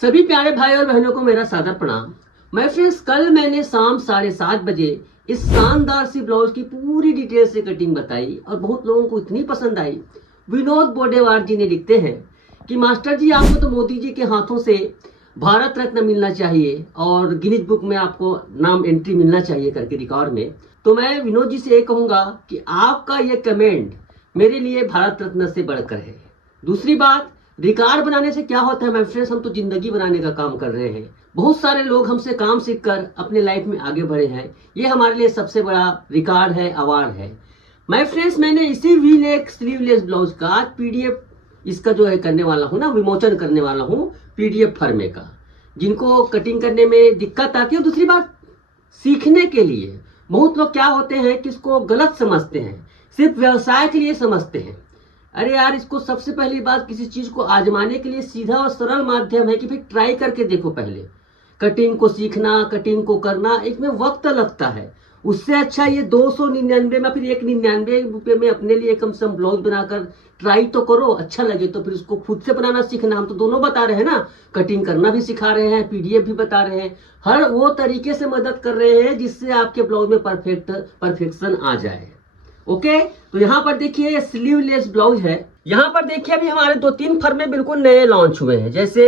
सभी प्यारे भाई और बहनों को मेरा सादर प्रणाम। मैं फ्रेंड्स, कल मैंने शाम 7:30 बजे इस शानदार सी ब्लाउज की पूरी डिटेल से कटिंग बताई और बहुत लोगों को इतनी पसंद आई। विनोद बोडेवार जी ने लिखते हैं कि मास्टर जी, आपको तो मोदी जी के हाथों से भारत रत्न मिलना चाहिए और गिनीज बुक में आपको नाम एंट्री मिलना चाहिए करके रिकॉर्ड में। तो मैं विनोद जी से ये कहूँगा कि आपका ये कमेंट मेरे लिए भारत रत्न से बढ़कर है। दूसरी बात, रिकॉर्ड बनाने से क्या होता है माय फ्रेंड्स, हम तो जिंदगी बनाने का काम कर रहे हैं। बहुत सारे लोग हमसे काम सीखकर अपने लाइफ में आगे बढ़े हैं। ये हमारे लिए सबसे बड़ा रिकॉर्ड है, अवार्ड है। माय फ्रेंड्स, मैंने इसी वी नेक स्लीवलेस ब्लाउज का पीडीएफ इसका जो है करने वाला हूँ ना, विमोचन करने वाला हूँ पीडीएफ फॉर्मेट का। जिनको कटिंग करने में दिक्कत आती है, दूसरी बात सीखने के लिए बहुत लोग क्या होते हैं कि इसको गलत समझते हैं, सिर्फ व्यवसाय के लिए समझते हैं। अरे यार, इसको सबसे पहली बात, किसी चीज को आजमाने के लिए सीधा और सरल माध्यम है कि भाई ट्राई करके देखो। पहले कटिंग को सीखना, कटिंग को करना, एक में वक्त लगता है। उससे अच्छा ये 299 में फिर 199 रुपये में अपने लिए कम से कम ब्लाउज बनाकर ट्राई तो करो। अच्छा लगे तो फिर उसको खुद से बनाना सीखना। हम तो दोनों बता रहे हैं ना, कटिंग करना भी सिखा रहे हैं, पीडीएफ भी बता रहे हैं, हर वो तरीके से मदद कर रहे हैं जिससे आपके ब्लाउज में परफेक्शन आ जाए। ओके, तो यहाँ पर देखिए ये स्लीवलेस ब्लाउज है। यहाँ पर देखिए अभी हमारे 2-3 फर्मे बिल्कुल नए लॉन्च हुए हैं। जैसे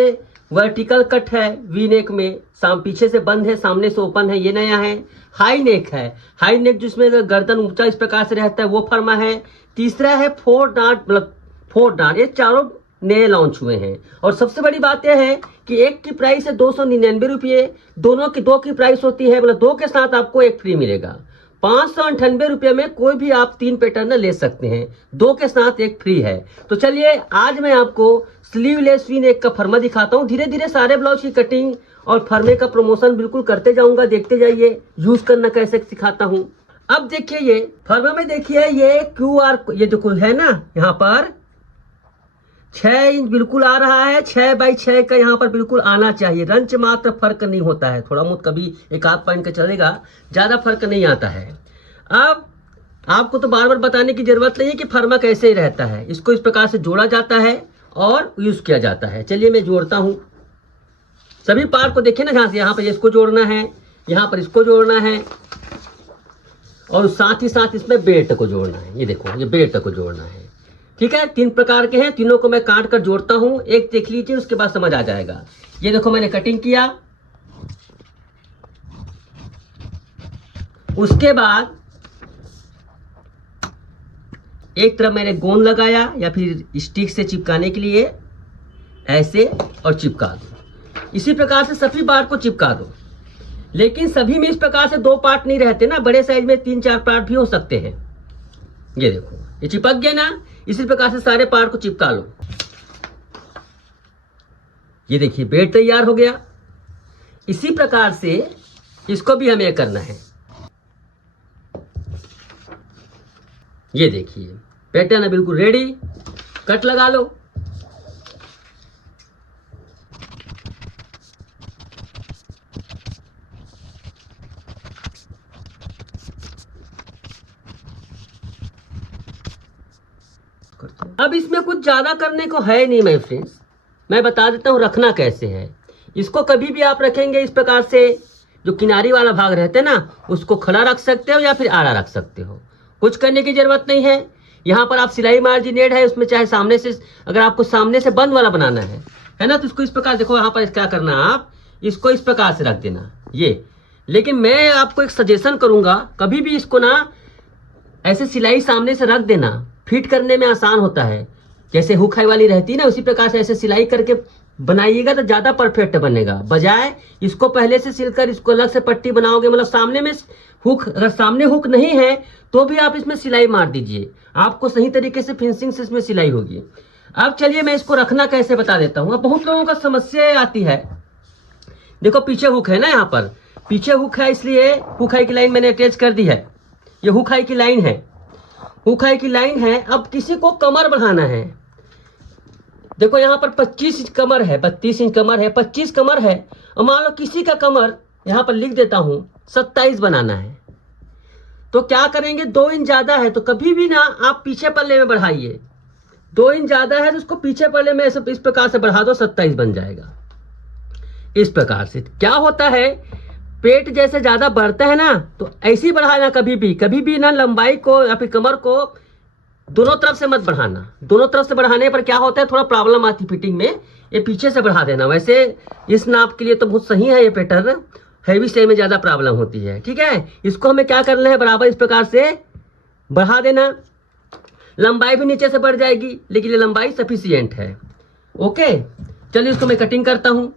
वर्टिकल कट है वी नेक में, पीछे से बंद है, सामने से ओपन है, ये नया है। हाई नेक है, हाई नेक जिसमें गर्दन ऊंचा इस प्रकार से रहता है, वो फर्मा है। तीसरा है 4 डांट, मतलब 4 डांट। ये चारों नए लॉन्च हुए हैं। और सबसे बड़ी बात यह है कि एक की प्राइस है 299 रुपये, दोनों की दो की प्राइस होती है, मतलब दो के साथ आपको एक फ्री मिलेगा। 598 रुपये में कोई भी आप 3 पैटर्न ले सकते हैं, दो के साथ एक फ्री है। तो चलिए आज मैं आपको स्लीवलेस वी नेक का फर्मा दिखाता हूँ। धीरे धीरे सारे ब्लाउज की कटिंग और फर्मे का प्रमोशन बिल्कुल करते जाऊंगा, देखते जाइए यूज करना कैसे सिखाता हूँ। अब देखिए ये फर्मा में, देखिए ये QR, ये जो कुल है ना, यहाँ पर 6 इंच बिल्कुल आ रहा है। 6x6 का यहाँ पर बिल्कुल आना चाहिए। रंच मात्र फर्क नहीं होता है, थोड़ा बहुत कभी एक आध पॉइंट का चलेगा, ज्यादा फर्क नहीं आता है। अब आपको तो बार बार बताने की जरूरत नहीं है कि फर्मा कैसे रहता है। इसको इस प्रकार से जोड़ा जाता है और यूज किया जाता है। चलिए मैं जोड़ता हूँ सभी पार्ट को। देखिए ना, जहाँ से यहाँ पर इसको जोड़ना है, यहाँ पर इसको जोड़ना है और साथ ही साथ इसमें बेल्ट को जोड़ना है। ये देखो, ये बेल्ट को जोड़ना है। ठीक है, 3 प्रकार के हैं, तीनों को मैं काट कर जोड़ता हूं। एक देख लीजिए, उसके बाद समझ आ जाएगा। ये देखो मैंने कटिंग किया, उसके बाद एक तरफ मैंने गोंद लगाया या फिर स्टिक से चिपकाने के लिए, ऐसे, और चिपका दो। इसी प्रकार से सभी पार्ट को चिपका दो। लेकिन सभी में इस प्रकार से 2 पार्ट नहीं रहते ना, बड़े साइज में 3-4 पार्ट भी हो सकते हैं। ये देखो, ये चिपक गया ना। इसी प्रकार से सारे पार्ट को चिपका लो। ये देखिए बेल्ट तैयार हो गया। इसी प्रकार से इसको भी हमें करना है। ये देखिए पैटर्न है बिल्कुल रेडी, कट लगा लो। अब इसमें कुछ ज्यादा करने को है नहीं माय फ्रेंड्स, मैं बता देता हूँ रखना कैसे है। इसको कभी भी आप रखेंगे इस प्रकार से, जो किनारी वाला भाग रहते हैं ना, उसको खड़ा रख सकते हो या फिर आड़ा रख सकते हो। कुछ करने की जरूरत नहीं है। यहाँ पर आप सिलाई मार्जिनेट है, उसमें चाहे सामने से, अगर आपको सामने से बंद वाला बनाना है ना, तो इसको इस प्रकार देखो, यहाँ पर क्या करना, आप इसको इस प्रकार से रख देना ये। लेकिन मैं आपको एक सजेशन करूंगा, कभी भी इसको ना ऐसे सिलाई सामने से रख देना, फिट करने में आसान होता है। जैसे हुक हाई वाली रहती है ना, उसी प्रकार से ऐसे सिलाई करके बनाइएगा तो ज्यादा परफेक्ट बनेगा। बजाय इसको पहले से सिलकर इसको अलग से पट्टी बनाओगे, मतलब सामने में हुक, अगर सामने हुक नहीं है तो भी आप इसमें सिलाई मार दीजिए, आपको सही तरीके से फिनिशिंग से इसमें सिलाई होगी। अब चलिए मैं इसको रखना कैसे बता देता हूँ। अब बहुत लोगों का समस्या आती है, देखो पीछे हुक है ना, यहाँ पर पीछे हुक है, इसलिए हुक हाई की लाइन मैंने अटैच कर दी है। ये हुक हाई की लाइन है, हुक हाई की लाइन है। अब किसी को कमर बढ़ाना है, देखो यहाँ पर 25 इंच कमर है, 32 इंच कमर है, 25 कमर है, और मान लो किसी का कमर यहाँ पर लिख देता हूँ 27 बनाना है, तो क्या करेंगे, 2 इंच ज्यादा है तो कभी भी ना आप पीछे पल्ले में बढ़ाइए। 2 इंच ज्यादा है तो उसको पीछे पल्ले में इस प्रकार से बढ़ा दो, 27 बन जाएगा। इस प्रकार से क्या होता है, पेट जैसे ज़्यादा बढ़ता है ना, तो ऐसे ही बढ़ाना कभी भी ना, लंबाई को या फिर कमर को दोनों तरफ से मत बढ़ाना। दोनों तरफ से बढ़ाने पर क्या होता है, थोड़ा प्रॉब्लम आती फिटिंग में, ये पीछे से बढ़ा देना। वैसे इस नाप के लिए तो बहुत सही है ये पैटर्न, हैवी स्टाइल में ज़्यादा प्रॉब्लम होती है। ठीक है, इसको हमें क्या करना है, बराबर इस प्रकार से बढ़ा देना। लंबाई भी नीचे से बढ़ जाएगी, लेकिन ये लंबाई सफिशियंट है। ओके, चलिए इसको मैं कटिंग करता हूँ।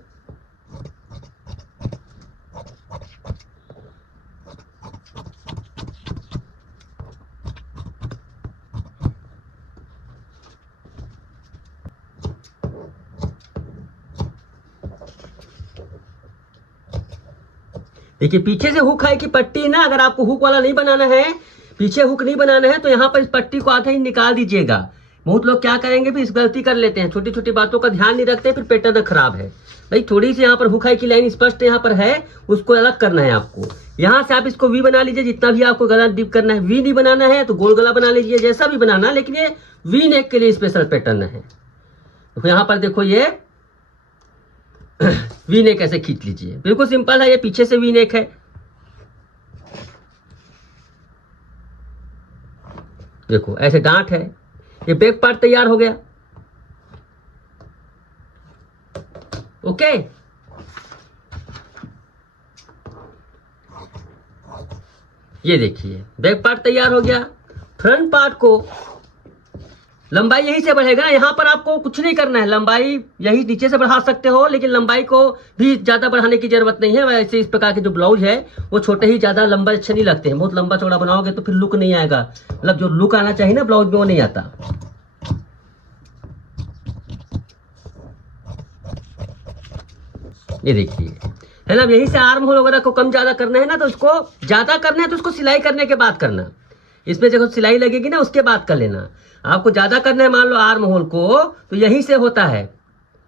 देखिए पीछे से हुक है कि पट्टी ना, अगर आपको हुक वाला नहीं बनाना है, पीछे हुक नहीं बनाना है, तो यहाँ पर इस पट्टी को आधा ही निकाल दीजिएगा। बहुत लोग क्या करेंगे, फिर इस गलती कर लेते हैं, छोटी छोटी बातों का ध्यान नहीं रखते, फिर पैटर्न खराब है। भाई थोड़ी सी यहाँ पर हुक है की लाइन स्पष्ट यहाँ पर है, उसको अलग करना है आपको। यहाँ से आप इसको वी बना लीजिए, जितना भी आपको गला डीप करना है। वी नहीं बनाना है तो गोल गला बना लीजिए, जैसा भी बनाना, लेकिन ये वी नेक के लिए स्पेशल पैटर्न है। तो यहाँ पर देखो ये वी नेक ऐसे खींच लीजिए, बिल्कुल सिंपल है, ये पीछे से वी नेक है। देखो ऐसे गांठ है, ये बैक पार्ट तैयार हो गया। ओके, ये देखिए बैक पार्ट तैयार हो गया। फ्रंट पार्ट को लंबाई यहीं से बढ़ेगा, यहाँ पर आपको कुछ नहीं करना है, लंबाई यही नीचे से बढ़ा सकते हो, लेकिन लंबाई को भी ज़्यादा बढ़ाने की जरूरत नहीं है। वैसे इस प्रकार के जो ब्लाउज है वो छोटे ही ज़्यादा लंबा अच्छे नहीं लगते हैं। बहुत लंबा चौड़ा बनाओगे तो फिर लुक नहीं आएगा, मतलब जो लुक आना चाहिए ना ब्लाउज में वो नहीं आता। ये देखिए है ना, यहीं से आर्म होल वगैरह को कम ज़्यादा करना है ना, तो उसको ज़्यादा करना है तो उसको सिलाई करने के बाद करना। इसमें जब सिलाई लगेगी ना उसके बाद कर लेना। आपको ज़्यादा करना है मान लो आर्म होल को, तो यहीं से होता है,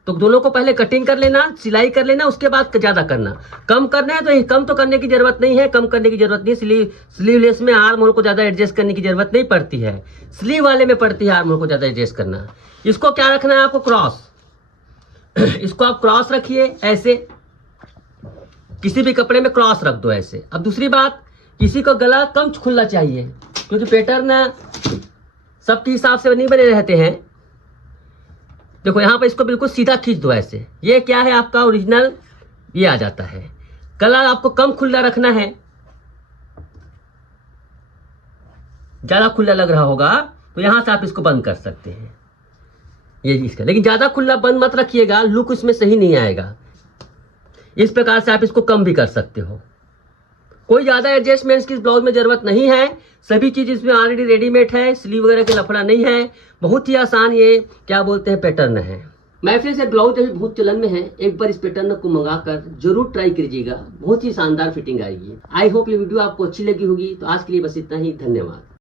तो दोनों को पहले कटिंग कर लेना, सिलाई कर लेना, उसके बाद ज़्यादा करना। कम करना है तो कम तो करने की जरूरत नहीं है, कम करने की जरूरत नहीं है। स्लीवलेस में आर्म होल को ज़्यादा एडजस्ट करने की जरूरत नहीं पड़ती है, स्लीव वाले में पड़ती है आर्म होल को ज़्यादा एडजस्ट करना। इसको क्या रखना है आपको, क्रॉस। इसको आप क्रॉस रखिए ऐसे, किसी भी कपड़े में क्रॉस रख दो ऐसे। अब दूसरी बात, किसी को गला कम खुला चाहिए, क्योंकि पैटर्न सबके हिसाब से नहीं बने रहते हैं। देखो यहाँ पर इसको बिल्कुल सीधा खींच दो ऐसे, ये क्या है आपका ओरिजिनल, ये आ जाता है। गला आपको कम खुला रखना है, ज़्यादा खुला लग रहा होगा तो यहाँ से आप इसको बंद कर सकते हैं, ये इसका। लेकिन ज़्यादा खुला बंद मत रखिएगा, लुक इसमें सही नहीं आएगा। इस प्रकार से आप इसको कम भी कर सकते हो, कोई ज़्यादा एडजस्टमेंट्स की ब्लाउज में ज़रूरत नहीं है। सभी चीज़ इसमें ऑलरेडी रेडीमेड है, स्लीव वगैरह के लफड़ा नहीं है। बहुत ही आसान ये क्या बोलते हैं पैटर्न है। मैं फिर से ब्लाउज अभी बहुत चलन में है, एक बार इस पैटर्न को मंगाकर जरूर ट्राई कीजिएगा, बहुत ही शानदार फिटिंग आएगी। आई होप ये वीडियो आपको अच्छी लगी होगी। तो आज के लिए बस इतना ही, धन्यवाद।